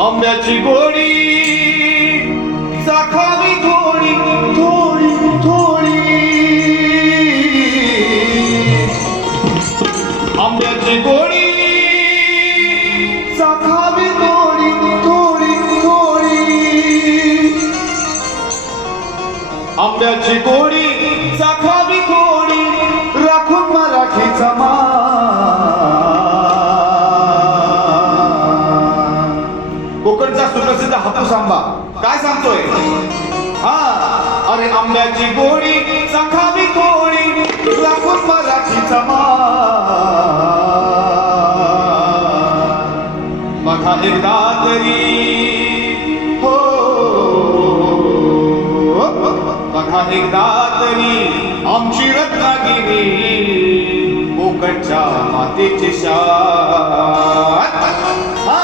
आंब्याची गोडी चाखावी थोडी थोडी थोडी, आंब्याची गोडी चाखावी थोडी थोडी थोडी, आंब्याची गोडी चाखावी थोडी, राखून मराठीचा मान. कोकणचा सुप्रसिद्ध हापूस आंबा काय सांगतोय? हा, अरे आंब्याची गोडी चाखावी थोडी, राखून मराठीचा मान. बघा एकदा तरी हो, बघा एकदा तरी आमची रत्नागिरी, कोकणच्या मातेची शान. हा,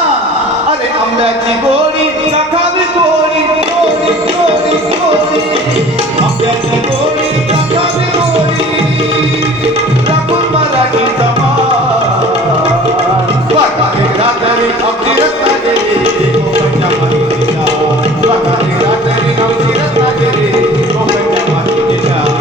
अरे आंब्याची गोडी चाखावी थोडी थोडी थोडी थोडी, आंब्याची गोडी चाखावी थोडी, राखून मराठीचा मान. बघा एकदा तरी आमची रत्नागिरी, कोकणच्या मातेची शान. बघा एकदा तरी आमची रत्नागिरी, कोकणच्या मातेची शान.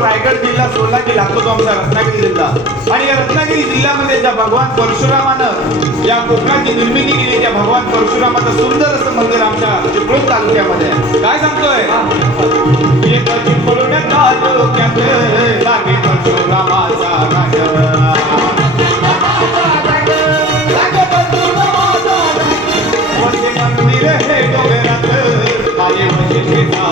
रायगड जिल्हा सोडला की लागतो तो आमचा रत्नागिरी जिल्हा. आणि या रत्नागिरी जिल्ह्यामध्ये ज्या भगवान परशुरामानं या कोकणाची निर्मिती केली, त्या भगवान परशुरामाचं सुंदर असं मंदिर आमच्या चिपळूण तालुक्यामध्ये आहे. काय सांगतोय? तालुक्यात लागे परशुरामाचा राज, मंदिर हे डोंगरात आले वशिष्ठेचा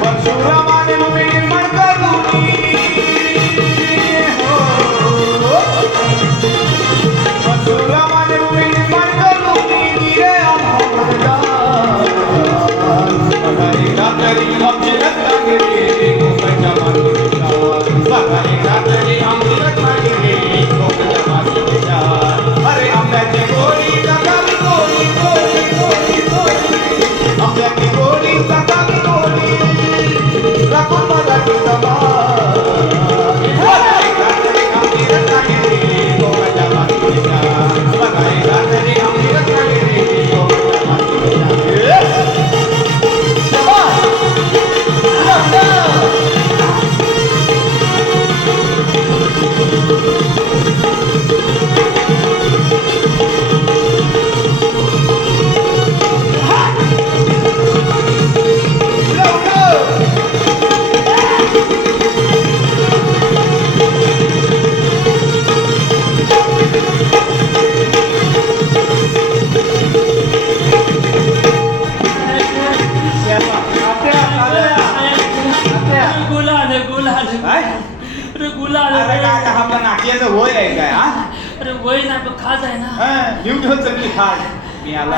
परशुरामाने भूमी निर्माण करून, परशुरामाने भूमी निर्माण करून दिले आम्हाला. बघा एकदा तरी आमची रत्नागिरी, कोकणच्या मातीची शान. बघा एकदा तरी आमची रत्नागिरी, कोकणच्या मातीची शान. अरे आंब्याची गोडी चाखावी थोडी थोडी थोडी थोडी, आंब्याची गोडी चाखावी थोडी, राखून मराठीचा मान. बघा एकदा तरी आमची रत्नागिरी, कोकणच्या मातीची शान. बघा एकदा तरी आमची रत्नागिरी, कोकणच्या मातीची शान. वय आहे काय? अरे वय नाही पण खाज आहे ना. घेऊन घेऊन चांगली खाज. मी आला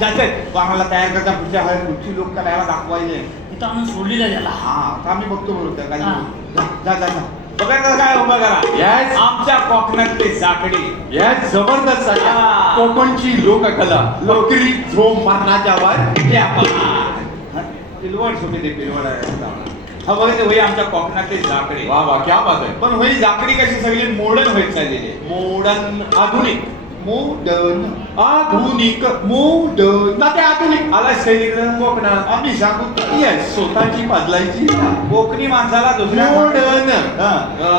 जाते कोणाला तयार करता पुढच्या वेळेस पुढची लोक करायला दाखवायचे. इथं आणून सोडली जाय त्याला. हा आता आम्ही बघतो बोलतो काय. जा जा जा बघा काय उभा करा. Yes. आमच्या कोकणातले साखळी Yes, जबरदस्त आहे. कोकणची लोककला लोकरी झोम मारण्याच्या वर पिलवड सोबत ते पिलवड आहे. हा बघायचं होई आमच्या कोकणातले जाकडे. वा वा क्या बात आहे. पण होई जाकडी कशी सगळी मॉडर्न होत चाललेली. मॉडर्न आधुनिक मॉडर्न आधुनिक मॉडर्न ना ते आधुनिक आला शैली कोकणात आम्ही सांगू येस स्वतःची बदलायची कोकणी माणसाला दुसऱ्या मॉडर्न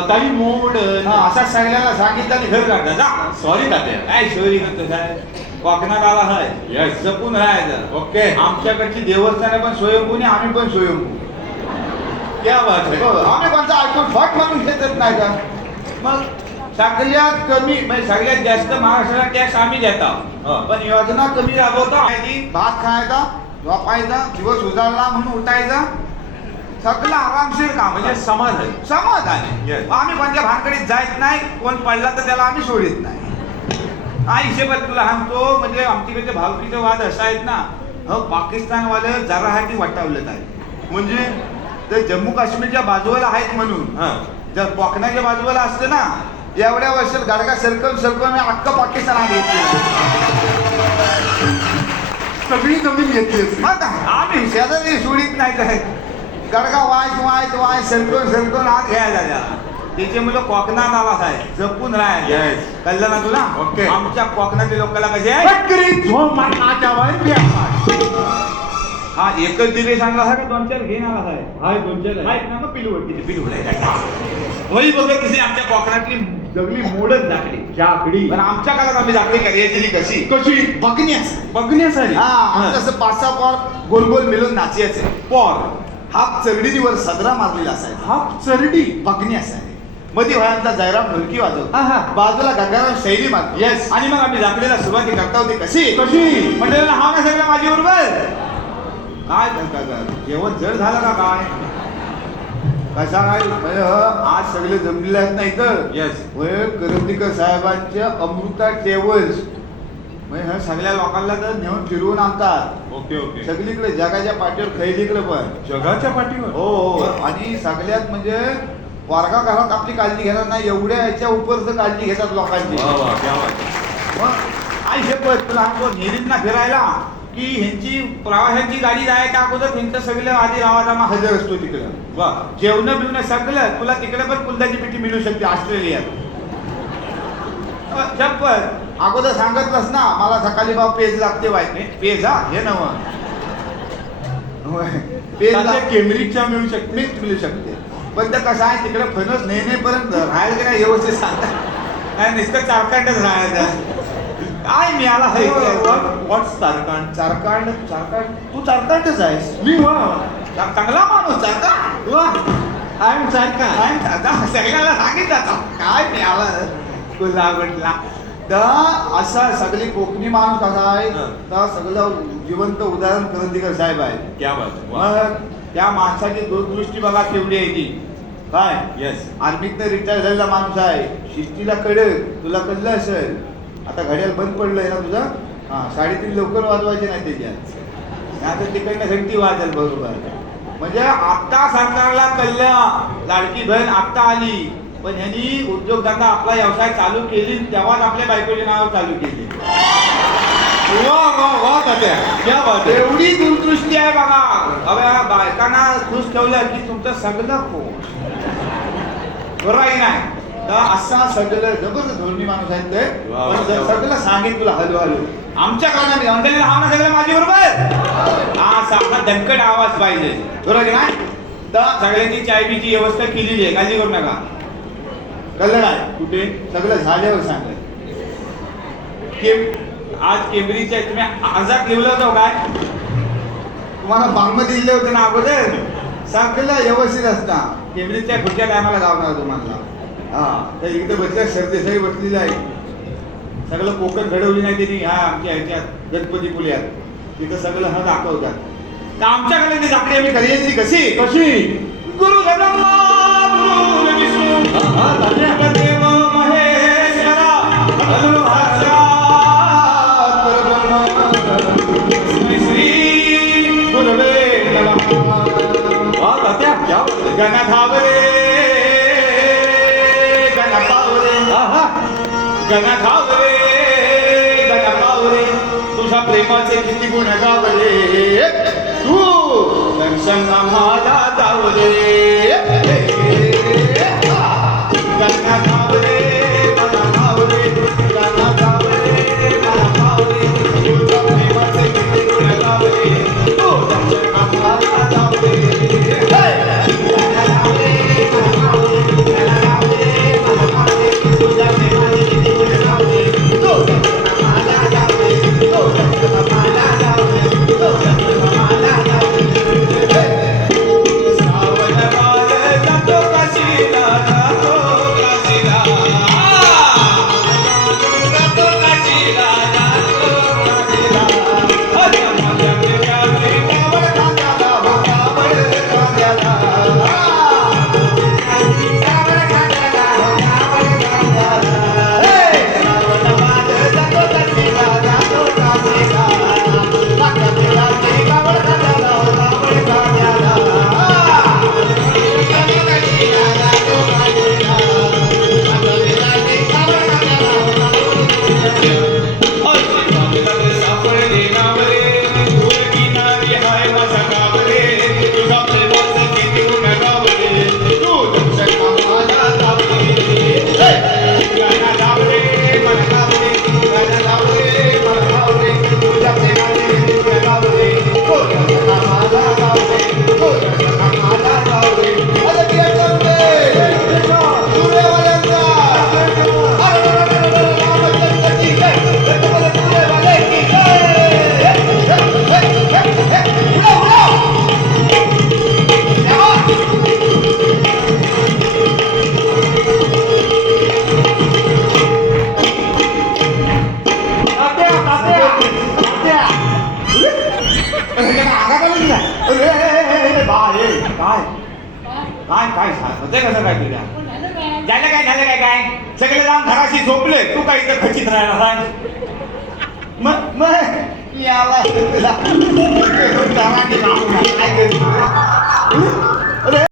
ताई मॉडर्न असा सगळ्याला सांगितलं आणि घर काढता जा. सॉरी तात्या काय शोरी करतो काय कोकणात आला हाय. Yes. जपून राहायचं. ओके आमच्याकडची देवस्थान पण स्वयंभू आणि आम्ही पण स्वयंभू. क्या बात आहे. आम्ही कोणता ऐकून फट म्हणून घेतच नाही का. मग सगळ्यात कमी म्हणजे सगळ्यात जास्त महाराष्ट्राला टॅक्स आम्ही देतो. पण योजना कमी राबवतो. भात खायचा झोपायचा दिवस उजाडला म्हणून उठायचा सगळं आरामशीर काम म्हणजे समाधान समाधान. आम्ही कोणत्या भानकडीत जायत नाही. कोण पडला तर त्याला आम्ही सोडित नाही. हा हिशेबात तुला सांगतो म्हणजे आमच्याकडचे भावकीचे वाद असा आहेत ना हो पाकिस्तानवाले जरा हाती वाटावलेत आहे म्हणजे ते जम्मू काश्मीरच्या बाजूला आहेत म्हणून हा जर कोकणाच्या बाजूला असतं ना एवढ्या वर्षात गाडगा सरकवून सरकवून अख्खं पाकिस्तान आहे सगळी जमीन घेतलीस आम्ही शेजारी सोडित नाही काय गडगा वाय सरकवून आत घ्यायला त्याला त्याचे मुलं कोकणात आवाज आहे जपून राहायला Yes. कळलं ना तुला Okay. आमच्या कोकणातील लोकांना कसे आहे बकरी झोम मारण्याच्या वर व्यापार. हा एकच दिले सांगला आहे का दोन चार घेऊन आला आहे हाय दोनशे माहित ना मग पिलू होई बघ कशी आमच्या कोकणातली जगली मोडच दाखली जाकडी पण आमच्या काळात आम्ही दाखली करायची कशी कशी बघण्यास बघण्यासाठी हा जसं पाच सहा पॉर गोल गोल मिळून नाचायचे पॉर हात चरडीवर सदरा मारलेला असायचा हा चरडी बघणी असायची मध्ये व्हायांचा जयराम ढोलकी वाजवतो आहा. बाजूला गंगाराम शैली मारतो Yes. आणि मग आम्ही जाकलेला सुरुवाती करता होती कशी कशी म्हणजे हा ना सगळं माझी बरोबर काय जेवण जड झालं का काय कसा काय म्हणजे आज सगळे जमलेले आहेत ना इथं येस करंदीकर साहेबांच्या अमृता ट्रॅव्हल्स म्हणजे ह्या सगळ्या लोकांना तर नेऊन फिरवून आणतात ओके ओके सगळीकडे जगाच्या पाठीवर खैलीकडे पण जगाच्या पाठीवर हो आणि सगळ्यात म्हणजे वर्गा घरात आपली काळजी घेणार नाही एवढ्या ह्याच्या उपरच काळजी घेतात लोकांची वा वा क्या बात. मग आई शेपत तुला सांगतो नेरीतना फिरायला की ह्यांची प्रवाशांची गाडी जायच्या अगोदर त्यांचं सगळं आधी आवाजामा हजर असतो तिकडं वा जेवण बिवणं सगळं तुला तिकडे पण कुलदाची पेटी मिळू शकते ऑस्ट्रेलियात चप्पल अगोदर सांगितलंस ना मला सकाळी भाव पेज लागते वाईट पेज हा हे नव पेज केम्ब्रिजच्या मिळू शकते मीच मिळू शकते पण ते कसं आहे तिकडे फणस नेण्यापर्यंत राहायला काय व्यवस्थित सांगतात नाही नुसतं चारकांडच राहायचं काय मी आला व्हॉट चारकांड चारकांड तू चारकांडच आहेस मी वा चांगला माणूस चारकांड वा आय एम चारकांड सगळ्याला सांगितलं आता. काय मी आला तुला म्हटला तर असा सगळी कोकणी माणूस कसा आहे हं. तर सगळं जिवंत उदाहरण करंदीकर साहेब आहे क्या बात वा मग त्या माणसाची दूरदृष्टी बघा केवढी आहे ती काय येस आर्मीतनं रिटायर झालेला माणूस आहे शिस्तीला कडक तुला कळलं असेल आता घड्याळ बंद पडलंय ना तुझं हा 3:30 लवकर वाजवायचे नाही त्याच्यात आता तिकडनं घंटी वाजेल बरोबर म्हणजे आता सरकारला कळलं लाडकी बहीण आता आली पण ह्यांनी उद्योगधंदा आपला व्यवसाय चालू केली तेव्हाच आपल्या बायकोची नाव चालू केली वा वा वा तात्या क्या बात आहे. एवढी दूरदृष्टी आहे बघा अबे बायकांना खुश ठेवलं की तुमचं सगळं बरोबर आहे नाही तर असा सगळं जबरदस्त धोरणी माणूस आहेत ते वा, पण जर वा. सगळं सांगेन तुला हळूहळू आमच्या काळामध्ये अंधलेला हा ना सगळं माझी बरोबर हा असा दणकट आवाज पाहिजे बरोबर आहे ना तर सगळ्यांची चाय बीची व्यवस्था केलेली आहे काळजी करू नका कळलं काय कुठे सगळं झाल्यावर सांग आज केंब्रिजच्या तुम्ही आजात लिहिलं होतं काय तुम्हाला बांगमध्ये दिले होते ना अगोदर सगळं व्यवस्थित असता केंब्रिजच्या पुढच्या टायमाला गावणार तुम्हाला हा तर इकडे बसल्या सरदेसाई बसलेली आहे सगळं कोकण घडवली नाही त्यांनी ह्या आमच्या ह्याच्यात गणपती पुल्यात तिथं सगळं हा दाखवतात तर आमच्याकडे ती दाखली आम्ही करायची कशी कशी गुरु ब्रह्मा गुरु विष्णू हा तात्या देव महेश्वरा हनु श्री गुरुवे नमः वा तात्या क्या बात आहे. गणधावरे गणपावरे आहा गणधावरे गणपावरे तुझ्या प्रेमाचे किती गुण गावले तू दर्शन आम्हाला दावले गणधावरे गणधावरे गणधावरे गणपावरे तुझ्या प्रेमाचे किती गुण गावले तू दर्शन आम्हाला दावले सावन नाव रे दूर किनारी हाय माझा गाव रे तुझा प्रेमाचं किती मोठं गाव रे तू दर्शक माझा जाव रे गाणं लाव रे मला लाव रे गाणं लाव रे मला लाव रे तुझ्या प्रेमाचं किती मोठं गाव रे तो दर्शक माझा गाव रे तो दर्शक माझा गाव रे अरे कीर्तन रे सूर्यवाल्यांचा अरे रामचंद्रची जय रत्नमल सूर्यवाले की जय उडा काय होते कसं काय तुझ्या झालं काय सगळे राम घराशी झोपले तू काय इथं खचित राहणार मग याला काय